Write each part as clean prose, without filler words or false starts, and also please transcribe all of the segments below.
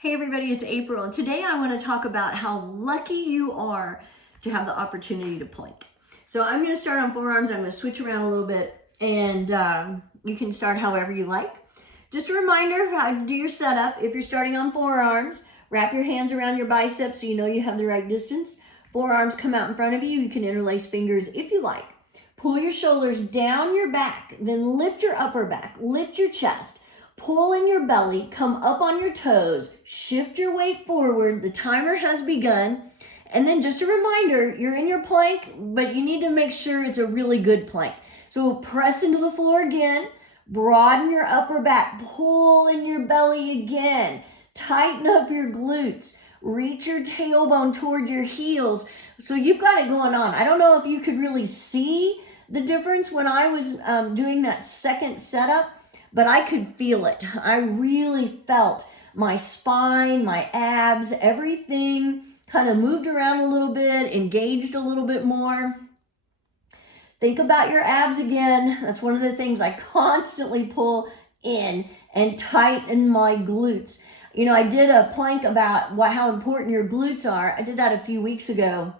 Hey everybody, it's April, and today I want to talk about how lucky you are to have the opportunity to plank. So I'm going to start on forearms. I'm going to switch around a little bit, and you can start however you like. Just a reminder of how to do your setup. If you're starting on forearms, wrap your hands around your biceps so you know you have the right distance. Forearms come out in front of you. You can interlace fingers if you like. Pull your shoulders down your back, then lift your upper back, lift your chest. Pull in your belly, come up on your toes, shift your weight forward. The timer has begun. And then just a reminder, you're in your plank, but you need to make sure it's a really good plank. So press into the floor again, broaden your upper back, pull in your belly again, tighten up your glutes, reach your tailbone toward your heels. So you've got it going on. I don't know if you could really see the difference when I was doing that second setup, but I could feel it. I really felt my spine, my abs, everything kind of moved around a little bit, engaged a little bit more. Think about your abs again. That's one of the things I constantly pull in and tighten my glutes. You know, I did a plank about how important your glutes are. I did that a few weeks ago.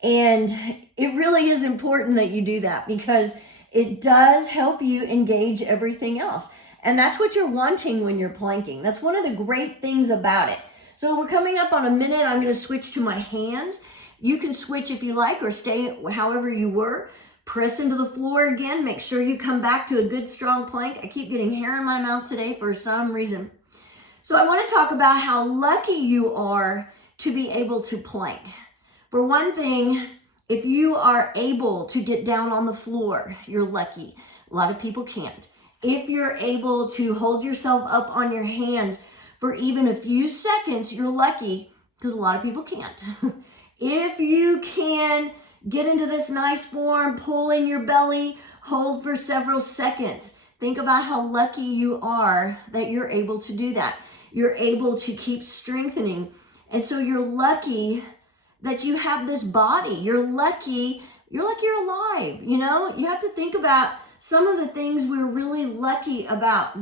And it really is important that you do that because it does help you engage everything else. And that's what you're wanting when you're planking. That's one of the great things about it. So we're coming up on a minute. I'm going to switch to my hands. You can switch if you like or stay however you were. Press into the floor again. Make sure you come back to a good strong plank. I keep getting hair in my mouth today for some reason. So I want to talk about how lucky you are to be able to plank. For one thing, if you are able to get down on the floor, you're lucky. A lot of people can't. If you're able to hold yourself up on your hands for even a few seconds, you're lucky because a lot of people can't. If you can get into this nice form, pull in your belly, hold for several seconds. Think about how lucky you are that you're able to do that. You're able to keep strengthening. And so you're lucky that you have this body. You're lucky you're alive. You know, you have to think about some of the things we're really lucky about.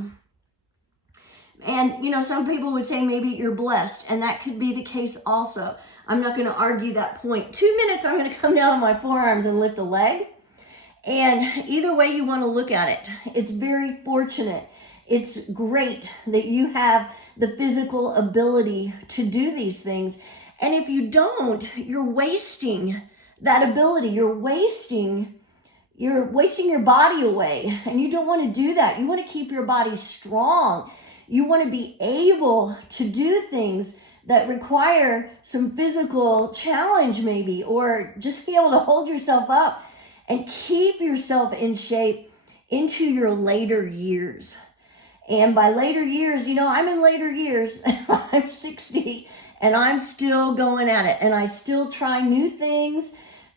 And, you know, some people would say maybe you're blessed, and that could be the case also. I'm not going to argue that point. 2 minutes, I'm going to come down on my forearms and lift a leg. And either way you want to look at it, it's very fortunate. It's great that you have the physical ability to do these things. And if you don't, you're wasting that ability. You're wasting your body away. And you don't want to do that. You want to keep your body strong. You want to be able to do things that require some physical challenge maybe, or just be able to hold yourself up and keep yourself in shape into your later years. And by later years, you know, I'm in later years. I'm 60 and I'm still going at it. And I still try new things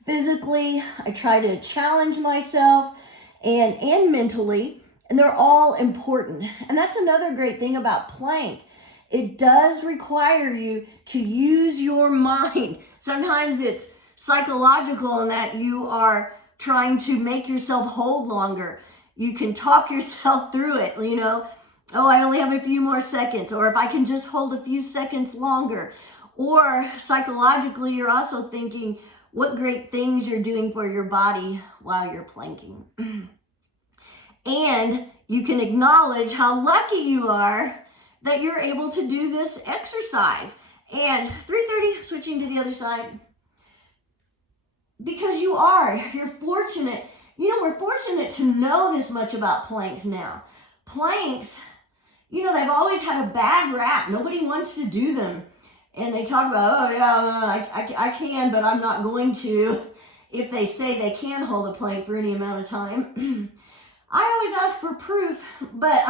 physically. I try to challenge myself and mentally. And they're all important. And that's another great thing about plank. It does require you to use your mind. Sometimes it's psychological in that you are trying to make yourself hold longer. You can talk yourself through it, you know. Oh, I only have a few more seconds. Or if I can just hold a few seconds longer. Or psychologically, you're also thinking what great things you're doing for your body while you're planking. And you can acknowledge how lucky you are that you're able to do this exercise. And 3:30, switching to the other side. Because you're fortunate. You know, we're fortunate to know this much about planks now. Planks, you know, they've always had a bad rap. Nobody wants to do them. And they talk about, oh yeah, I can, but I'm not going to. If they say they can hold a plank for any amount of time. I always ask for proof, but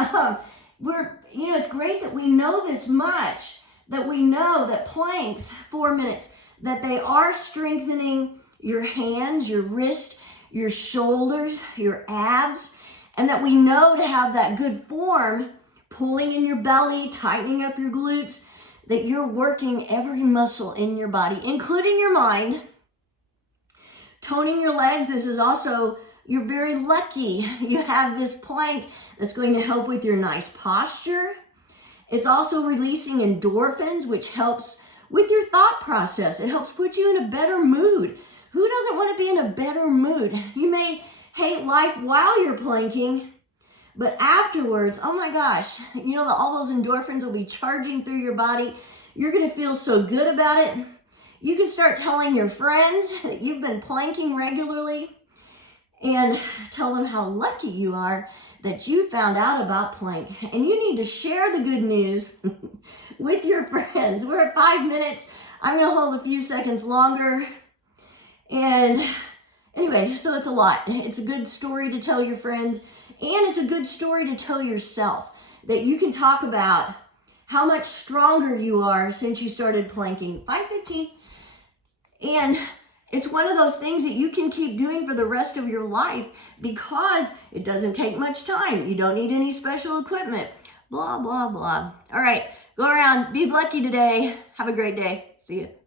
it's great that we know this much, that we know that planks, 4 minutes, that they are strengthening your hands, your wrist, your shoulders, your abs, and that we know to have that good form, pulling in your belly, tightening up your glutes, that you're working every muscle in your body, including your mind. Toning your legs, this is also, you're very lucky. You have this plank that's going to help with your nice posture. It's also releasing endorphins, which helps with your thought process. It helps put you in a better mood. Who doesn't want to be in a better mood? You may hate life while you're planking, but afterwards, oh my gosh, you know that all those endorphins will be charging through your body. You're going to feel so good about it. You can start telling your friends that you've been planking regularly and tell them how lucky you are that you found out about plank. And you need to share the good news with your friends. We're at 5 minutes. I'm going to hold a few seconds longer. And anyway, so it's a lot. It's a good story to tell your friends, and it's a good story to tell yourself, that you can talk about how much stronger you are since you started planking. 5:15. And it's one of those things that you can keep doing for the rest of your life because it doesn't take much time. You don't need any special equipment. Blah, blah, blah. All right, go around. Be lucky today. Have a great day. See you.